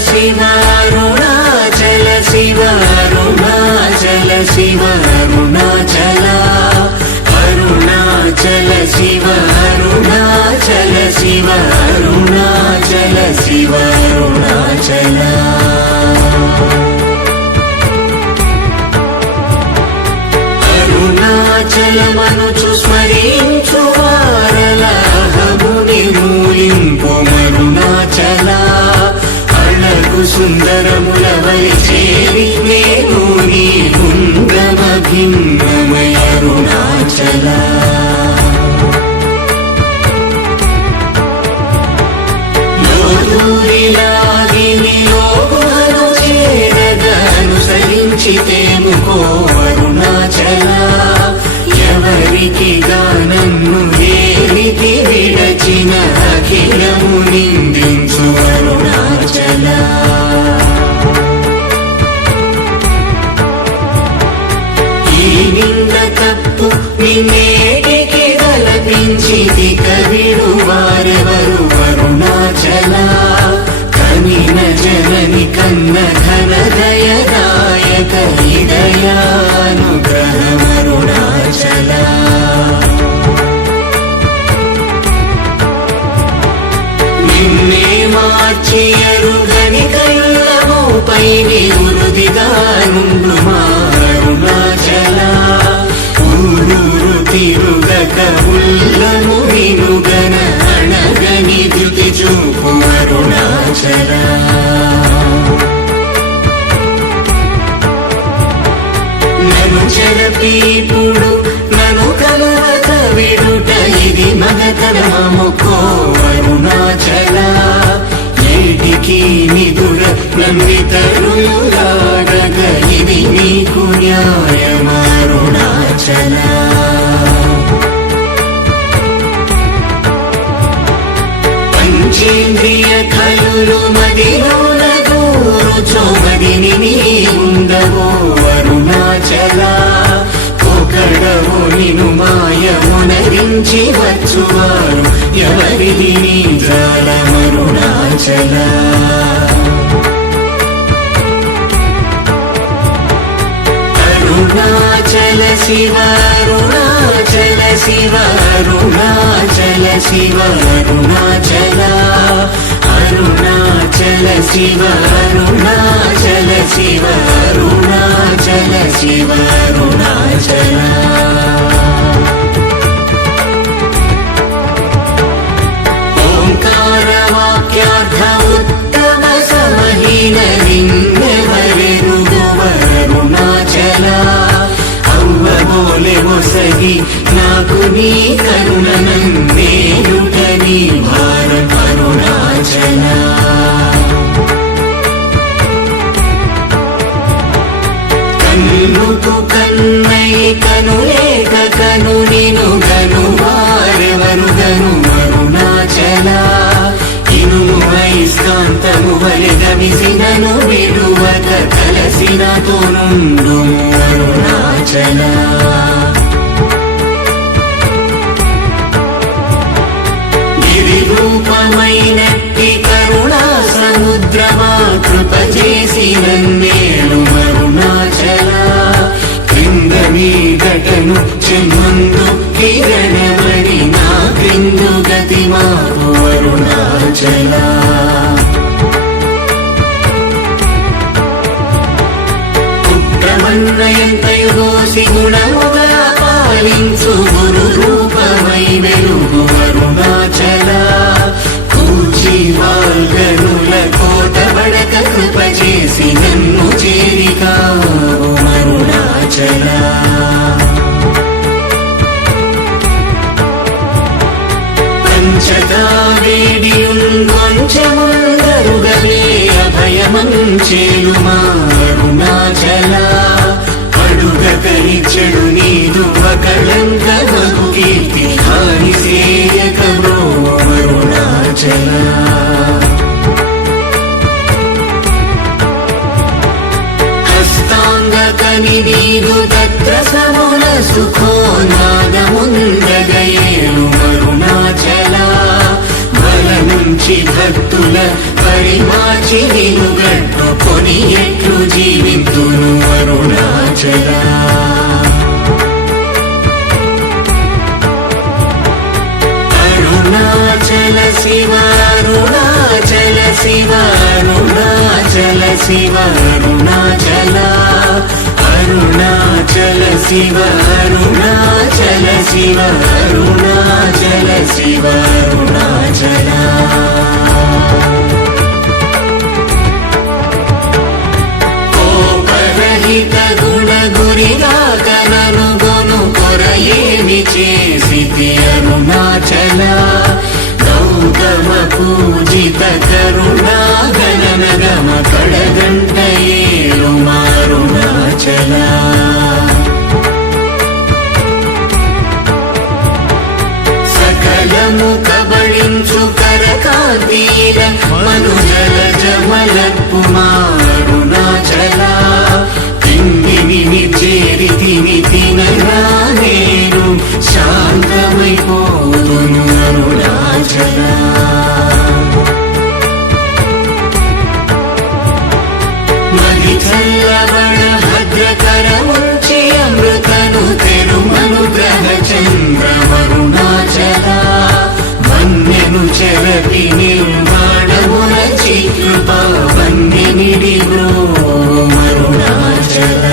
శివ అరుణాచల శివ అరుణాచల శివ అరుణాచల అరుణాచల శివ అరుణాచల శివ అరుణాచల శివ అరుణాచల అరుణాచలమనుచు స్మరించు వారలహము నిర్మూలింపు అరుణాచల అళగు సుందరముల వలి చేరి నేను నీ గుండ్రమ భిన్నమయ అరుణాచల అనుసరించితేముకో అరుణాచల ఎవరికి గానన్ను ఏలికి విడచిన అఖిలము నిందించు అరుణాచల ఈ నింద తప్పు నిన్నేటికి గలపించిది కవిడు వారెవరు అరుణాచల కనిన జనని కన్న ఘన దయదాయక హృదయానుగ్రహమరుణాచల నిన్నే మార్చి ఎరుగని కళ్ళముపై నివృదిగా నుండు మా అరుణాచల ఊరూరు తిరుగక ఉల్లము వినుగన అణగని ధృతి చూపు అరుణాచల నన్ను చెరపీపుడు నన్ను కలవక విడుట ఇది మగతరమముకో అరుణాచల ఏటికి నిదుర నందితరులాడగ ఇది నీకు న్యాయమరుణాచల పంచేంద్రియ కలులు మదిలోన గోరుచోమదిని నీ ఉండవో అరుణాచల ఒకడవో నిను మాయమునరించి వచ్చువారు ఎవరిది నీ జాలమరుణాచల అరుణాచల శివ అరుణాచల శివ అరుణాచల శివ అరుణాచల అరుణాచల శివ అరుణాచల శివ అరుణాచల శివ అరుణాచల ఓంకార వాక్యార్థ ఉత్తమ సమహీన లింగవరెరుగు అరుణాచల అవ్వబోలె ఒసగి నాకు నీ కరుణనందేయుట నీ భారం అరుణాచల కన్నుకు కన్నై కనులేక కను నిను గను వారెవరు గను అరుణాచల ఇనుము ఐస్కాంతము వలె గమిసినను విడువక కలసినతో నుండు అరుణాచల రూపమైనట్టి కరుణా సముద్రమా కృప చేసి నన్నేలు అరుణాచల క్రింద మీదటను చెమ్మందు కిరణమణి నా క్రిందు గతి మాకు అరుణాచల పుత్రమన్నయంతయు దోసి గుణముగా పాలించు గురు రూపమై వెలుగు అరుణాచల కూచి వాల్గనుల కోట బడక కృప చేసి నన్ను చేరికావు అరుణాచల పంచగా వేడియుంగొంచెముందరుగవే అభయమంచేలుమా అరుణాచల అడుగకనిచ్చడు నీదు అకళంక మగు కీర్తి హాని సేయక అరుణాచల హస్తాంగకని నీదు తత్ర సముల సుఖో నాదముందగయేలు అరుణాచల బలను మంచి భక్తుల పరిమాచి నిలుగట్టుకొని ఎట్లు జీవితును అరుణాచల అరుణాచల శివ అరుణాచల శివ అరుణాచల శివ అరుణాచల అరుణాచల శివ అరుణాచల శివ అరుణాచల శివ అరుణాచల కోపరహిత గుణ గురిగాక ననుగొను కొరయేమి చేసితి అరుణాచల గౌతమ పూజిత కరుణా గణనగమ కడగంట ఏలు అరుణాచల సకలము కబళించు కరకాంతీల మనుజల జమలపు అరుణాచల తిండిని చేరితిని తినగా నేను శాంతమైపోదును అరుణాచల మది చల్లబడ భద్రకరముంచి అమృతను తెరుమనుగ్రహ చంద్రమరుణాచల వన్యను చెరపి నిర్మాణముల చికృప వన్యనిడి మరుణాచల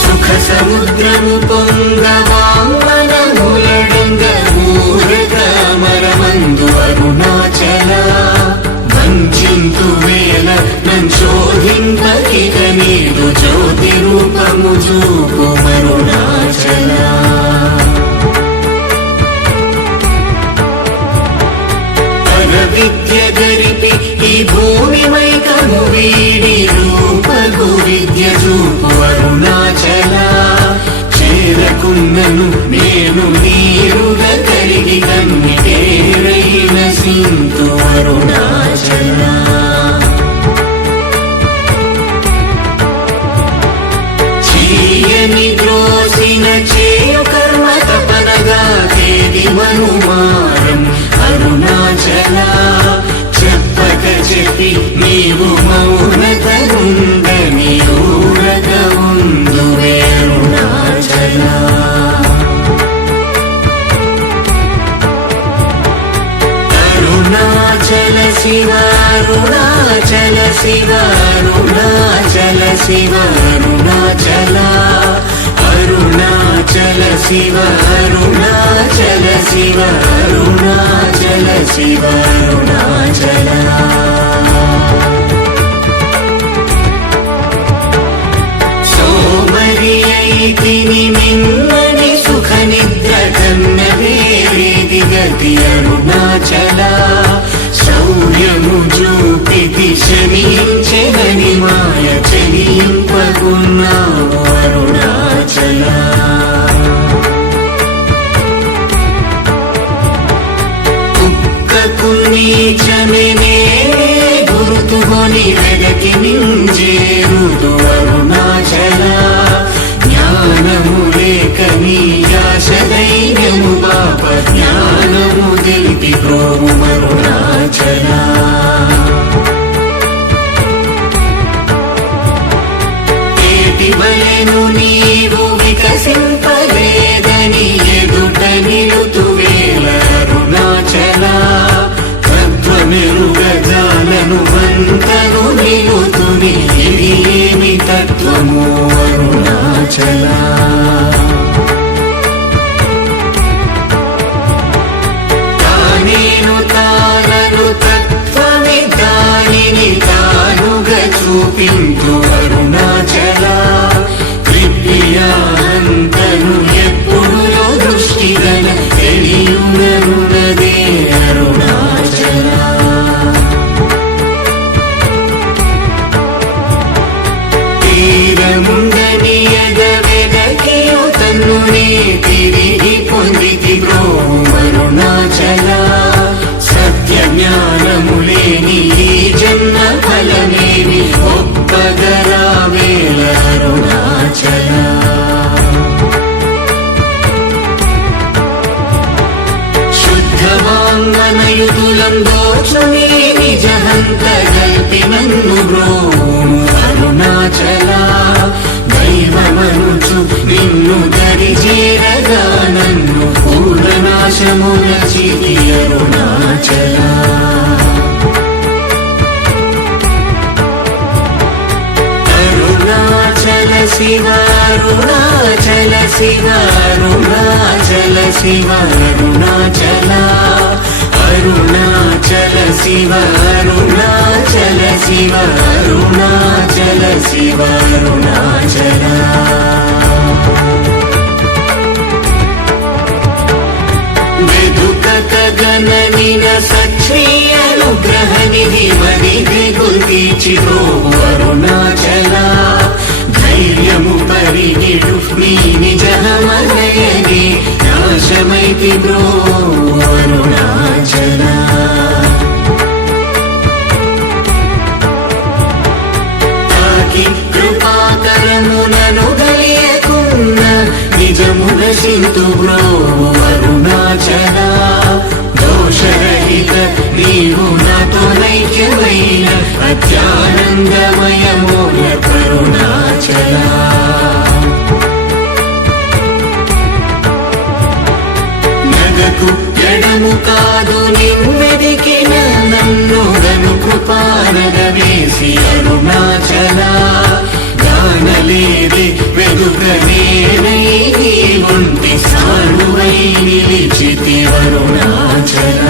సుఖ సముద్రము పొంగవామనములడంగ ఊరకమరమందు అరుణాచల వంచింతు వేల నంచోధింపకిక నీదు జ్యోతి రూపము చూపు అరుణాచల విద్య గరిపి ఈ భూమి మైకము వీడి రూపగు విద్య చూపు అరుణాచల చేరకున్నను నేను నీరుగా కలిగి కన్నిటేరైన సింతు అరుణాచల చేయని ద్రోసిన చేయు కర్మ తపనగా తేది మనుమారం అరుణాచల చెప్పక చెప్పి నీవు మౌనతనుండని ఊరగ ఉందు అరుణాచల అరుణాచల శివ అరుణాచల శివ అరుణాచల శివ అరుణాచల అరుణాచల శివ అరుణాచల శివ అరుణాచల శివ అరుణాచల సోమరి అయితిని మిన్నని సుఖ నిద్ర కన్న వేరేది గతి అరుణాచల శౌర్యము చూపితి శమించెనని మాయ చెలింపకున్నావు అరుణాచల కుక్కకు నీచమెనే గుర్తుకొని వెదకి నింజేరుదు అరుణాచల జ్ఞానము లేక నీ ఆశ ధైర్యము బాప జ్ఞానము తెలిపి ప్రోము అరుణాచల వలెను నీవు వికసింపలేదని ఎదుట నిలుతువేల అరుణాచల తత్వమెరుగజాలను వంతను నిలుతుని ఇది ఏమి తత్వము అరుణాచల తానేను తానను తత్వమే దానిని తానుగా చూపించు అరుణాచల అంతను ఎప్పుడు దృష్టిగల తెలియునరునదే అరుణాచల తీరముందని ఎగవెదకియు తన్నునే తిరిగి పొందితి బ్రోము అరుణాచల సత్య జ్ఞానము లేని ఈ జన్మ ఫలమేమి ఒప్పగరావేల అరుణాచల గల్పి నన్ను బ్రోము అరుణాచల దైవమనుచు నిన్ను దరి చేరగా నన్ను పూర్ణనాశముల చితి అరుణాచల శివ అరుణాచల శివ అరుణాచల శివ అరుణాచల అరుణాచల శివ అరుణాచల శివ అరుణాచల శివ అరుణాచల వెదుకక గణనిన సక్షీయ అనుగ్రహ నిధి మదిది గుల్తీచి అరుణాచల ధైర్యము పరిగిడు నీ నిజమనయని నాశమైతి బ్రో అరుణాచల తాకి కృపాకరమునను గలియకున్న నిజమున సింతు బ్రో అరుణాచల దోషరహిత నీవు నాతో నైక్యమైన అత్యానందమయమూల కరుణాచల నగకు ఎడము కాదు నిన్నెదికిన నన్నుగను కృపానగ వేసి అరుణాచల గానలేది వెదుకనేనై ఒంటి సానువై నిలిచితి అరుణాచల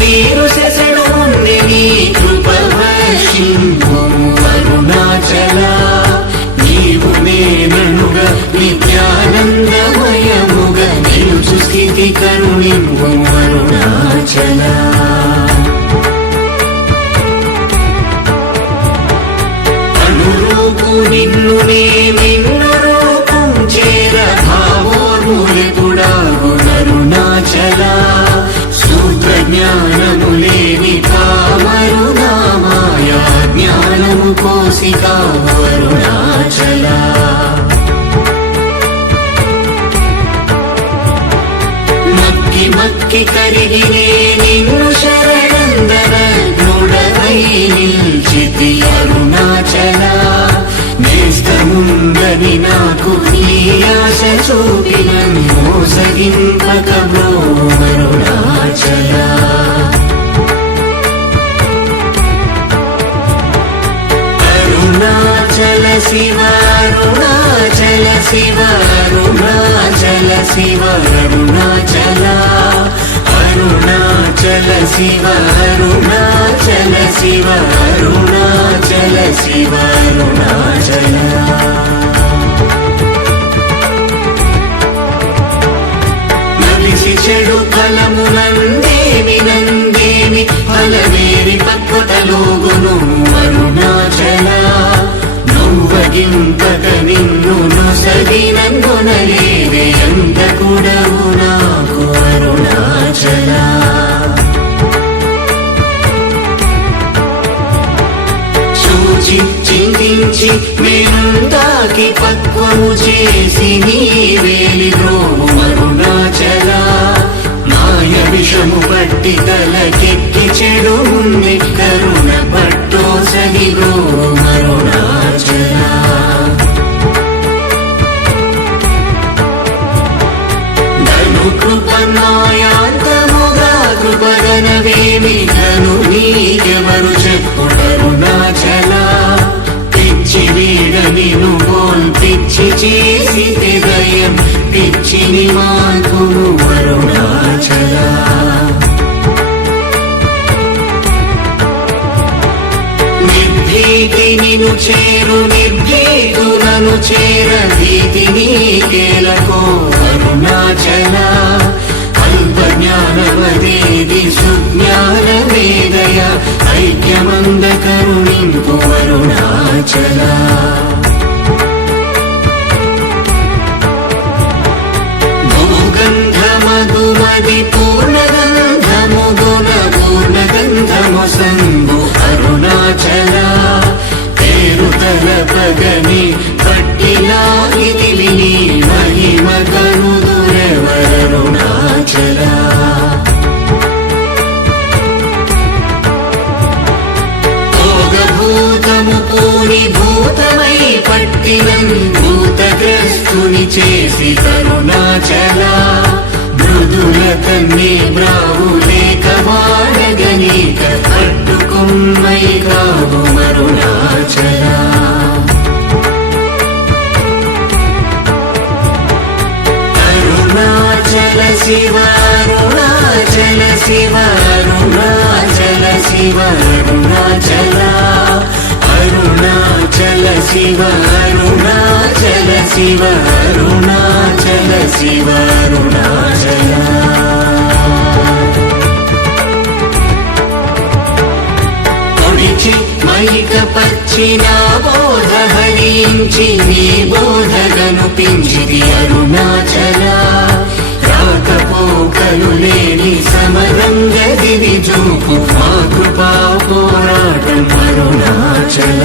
నీరు శశను నీ కృప వర్షింపుము అరుణాచల నీవు నేననుగా నిత్యానందమయముగా నిలుచు స్థితి కరుణింపుము అరుణాచల అనురూపు నిన్ను నిన్ను రూపం చేర భావోర్ములు కూడా అరుణాచల జ్ఞానము లేని కామరుణామాయ జ్ఞానము కోసికా అరుణాచల మక్కి మక్కి కరిగినే నిన్ను శరణందర నుడవై నిల్చితి అరుణాచల నేస్తముందని నాకు నీ ఆశ చూపిన మోసగింపక బ్రో అరుణాచల అరుణాచల శివ అరుణాచల శివ అరుణాచల శివ అరుణాచల అరుణాచల శివ అరుణాచల శివ అరుణాచల శివ అరుణాచల చెడు ఫలమునందేమి నందేమి ఫలవేరి పక్వతలోగును అరుణాచల నవ్వగింపక నిన్ను నొసగినందునలేదే అంత కూడవు నాకు అరుణాచల చూచి చింతించి మేనుందాకి పక్వము చేసి నీ వేలి ద్రోవు అరుణాచల మాయ విషము పట్టి తలకెక్కి చెడు ఉంది కరుణ పట్టో సగిగో అరుణాచల ధను కృపమాయాంతముగా కృపగనవేమి ధను నీకెవరు చెప్పుడరుణాచల పిచ్చి వీడ నిను బోల్ పిచ్చి చేసి హృదయం పిచ్చిని మాకును అరుణాచల నిర్భీతి నిను చేరు నిర్భీతులను చేర భీతి నీకేలకో అరుణాచల అల్ప జ్ఞానవదేది సుజ్ఞానవేదయ ఐక్యమంద కరుణింపు అరుణాచల మధుమది పూర్ణగంధము గుణ పూర్ణగంధము సంగు అరుణాచల పేరు తల పగని పట్టిలా ఇది విని మహి చేసి కరుణాచల మృదుల తన్నే బ్రావులేక వాడగనీక పట్టుకుమ్మై కావు మరుణాచల అరుణాచల శివ అరుణాచల శివ అరుణాచల శివ అరుణాచల అరుణాచల శివ అరుణాచల శివ అరుణాచల శివ అరుణాచల పొడిచి మైక పచ్చిన బోధ హరించి నీ బోధగను పించిది అరుణాచల రాకపోకలు లేని సమరంగ దివి చూపు మా కృపా పోరాటం అరుణాచల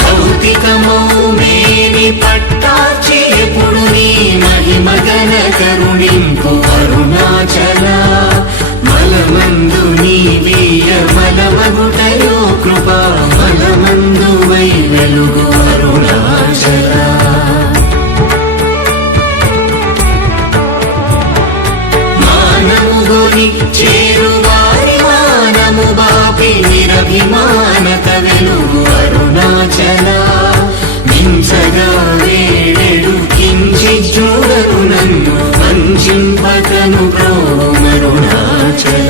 భౌతికమౌ మేని పట్టాచి ఎప్పుడు నీ మహిమగన కరుణింపు అరుణాచల మలమందు నీ వీయ మలమగుటయో కృపా మలమందు వై వెలుగు అరుణాచల మానముగొని చేరువారి మానము బాపి నిరభిమానత వెలుగు అరుణాచల మించగా వేడెడు కించి చూడరు నన్ను వంచింపకను ప్రోమరుణాచల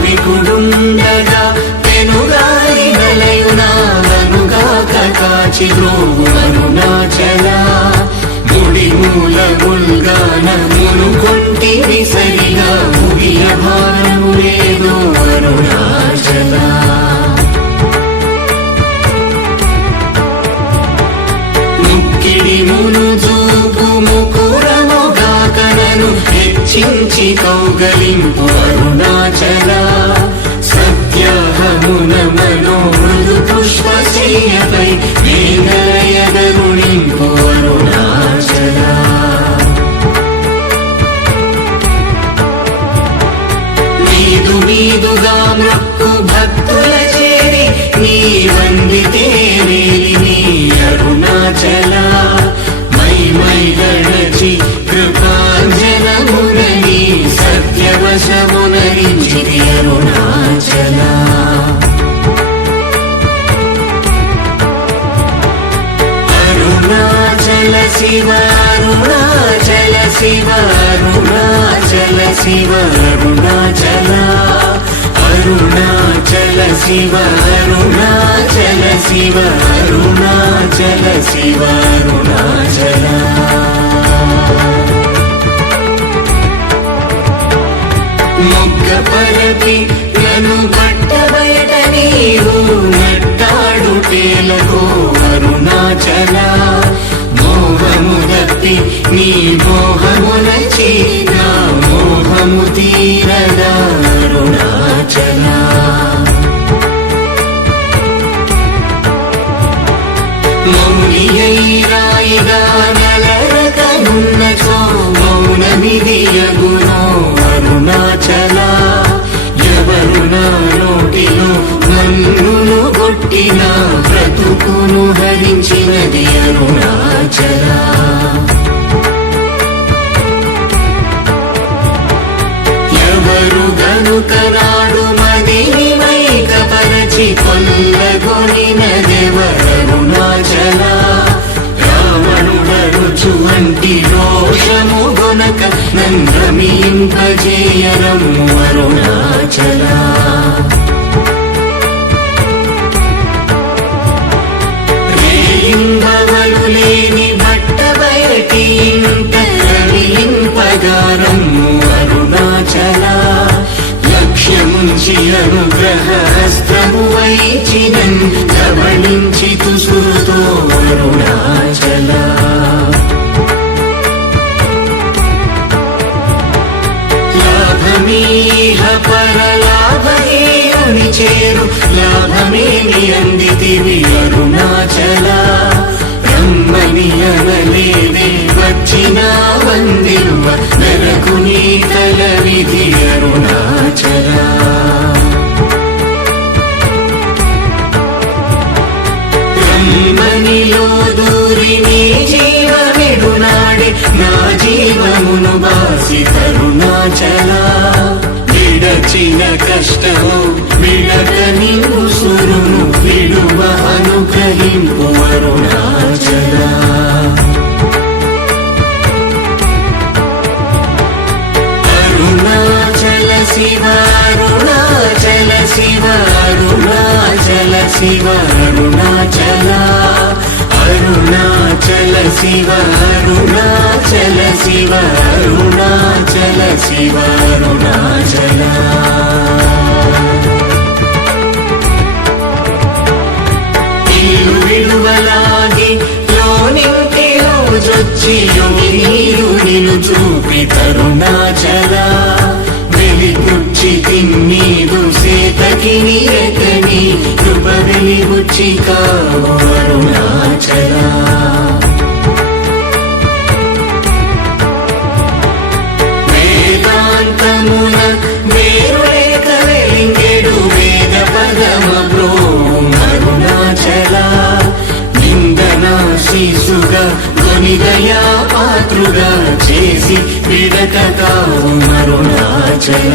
నావికుడుండగా పెనుగాలి నలయునావనుగాక కాచి ద్రోవు అరుణాచల ముడి మూలముల్గానమును కొంటివి సరిగా ముగియ భారము లేదు అరుణాచల ముక్కిడి మును చూపు ముకురముగాకనను హెచ్చించి కౌగలింపు అరుణాచల సత్యాహమున మనోమృదు పుష్పశయ్యపై వేదయగరుణింపు అరుణాచల మీదు మీదుగా మృక్కు భక్తుల చేరి నీ వందితే వేలి నీ అరుణాచల మై మై గణచి కృపాంజనమునని సత్యవశమునరించితి అరుణాచల అరుణాచల శివ అరుణాచల శివ అరుణాచల శివ అరుణాచల అరుణాచల శివ అరుణాచల శివ అరుణాచల శివ అరుణాచల మొగ్గ పరపి నన్ను బట్ట బయట నీవు నట్టాడు తేలకు అరుణాచల మోహము దప్పి నీ మోహమునచి నా మోహము తీరదా అరుణాచల మౌనియై రాయిగా నలరకనున్నచో మౌనమిదియగునో అరుణాచల ఎవరు నా నోటిలో మన్నును కొట్టిన బ్రతుకును హరించినది అరుణాచల ఎవరు గనుకనాడు మదిని మైకపరచి కొల్లగొనినదెవరరుణాచల రావణుడరుచు వంటి రోషము గొనక నంద్రమింపజేయరము అరుణాచల రేయింబవలు లేని బట్ట బయటి ఇంట రవింపగారము అరుణాచల లక్ష్యముంచి అనుగ్రహస్తము వైచినన్ గమనించి తుసురుతో అరుణాచల లాభమీహ పరలాభమేయుని చేరు లాభమేమి అందితివి అరుణాచల బ్రహ్మని అనలేదే వచ్చిన వందిరువ నరకుని తల విధి అరుణాచల అరుణాచల విడచిన కష్టము విడక నీవు సురును విడువ అనుగ్రహింపు అరుణాచల అరుణాచల శివ అరుణాచల శివ అరుణాచల శివ అరుణాచల అరుణాచల శివ అరుణాచల శివ అరుణాచల శివ అరుణాచల ఇల్లు విడువలాగి లోనింటిలో జొచ్చి నీరు నిలు చూపి తరుణాచల వెలిగుచ్చి తిన్నీదు సేతకి నీరకని కృప వెలిగుచ్చి కావు అరుణాచల వేదాంతమున వేరులేక వెలింగెడు వేద పదమ బ్రో అరుణాచల నిందనా శిశుగా కొనిదయా పాత్రుగా చేసి విడక కావు అరుణాచల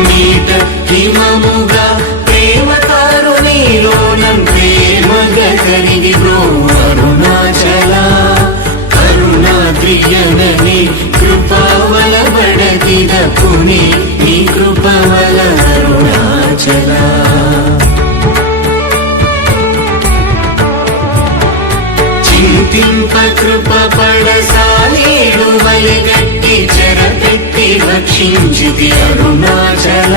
నీట హిమముగా ప్రేమ కారుణిలోనం ప్రేమగా కరిగి బ్రో అరుణాచల కరుణాద్రియనని కృపావల బడగిద పుని నీ కృపవల అరుణాచల చింతింప కృప పడసాలేడు వలగట్టి చెరపెట్టి రక్షించితి అరుణాచల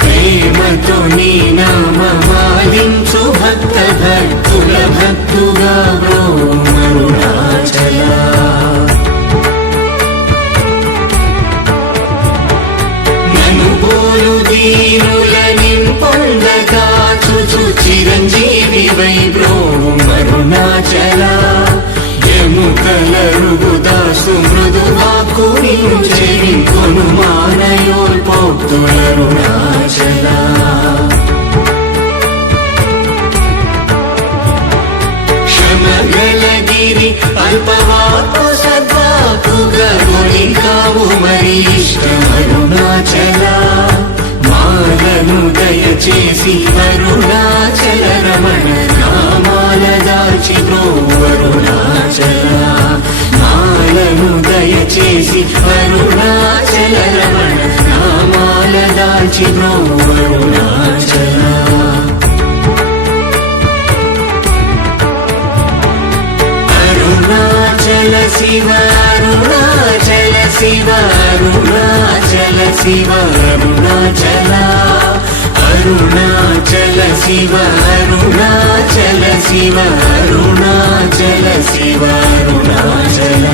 ప్రేమతో నీ నామమాలించు భక్త భక్తుల భక్తుగా బ్రో అరుణాచల నన్ను పోలు దీనుల నింపొందగా చుచు చిరంజీవి వై బ్రో అరుణాచల ఎముకల రుగుదాసు మృదువాకు నిన్ను చెవింకొను మానయోల్ పోక్తులరుణాచల క్షమగలగిరి అల్పవాకు సద్వాకుగా కొనికావు మరి ఇష్టమరుణాచల మాలను దయచేసి అరుణాచల రమణ నామాల దాల్చి బ్రో అరుణాచల మాలను దయచేసి అరుణాచల రమణ నామాల దాల్చి బ్రో అరుణాచల అరుణాచల శివ అరుణాచల శివ అరుణాచల శివ అరుణాచల అరుణాచల శివ అరుణాచల శివ అరుణాచల శివ అరుణాచల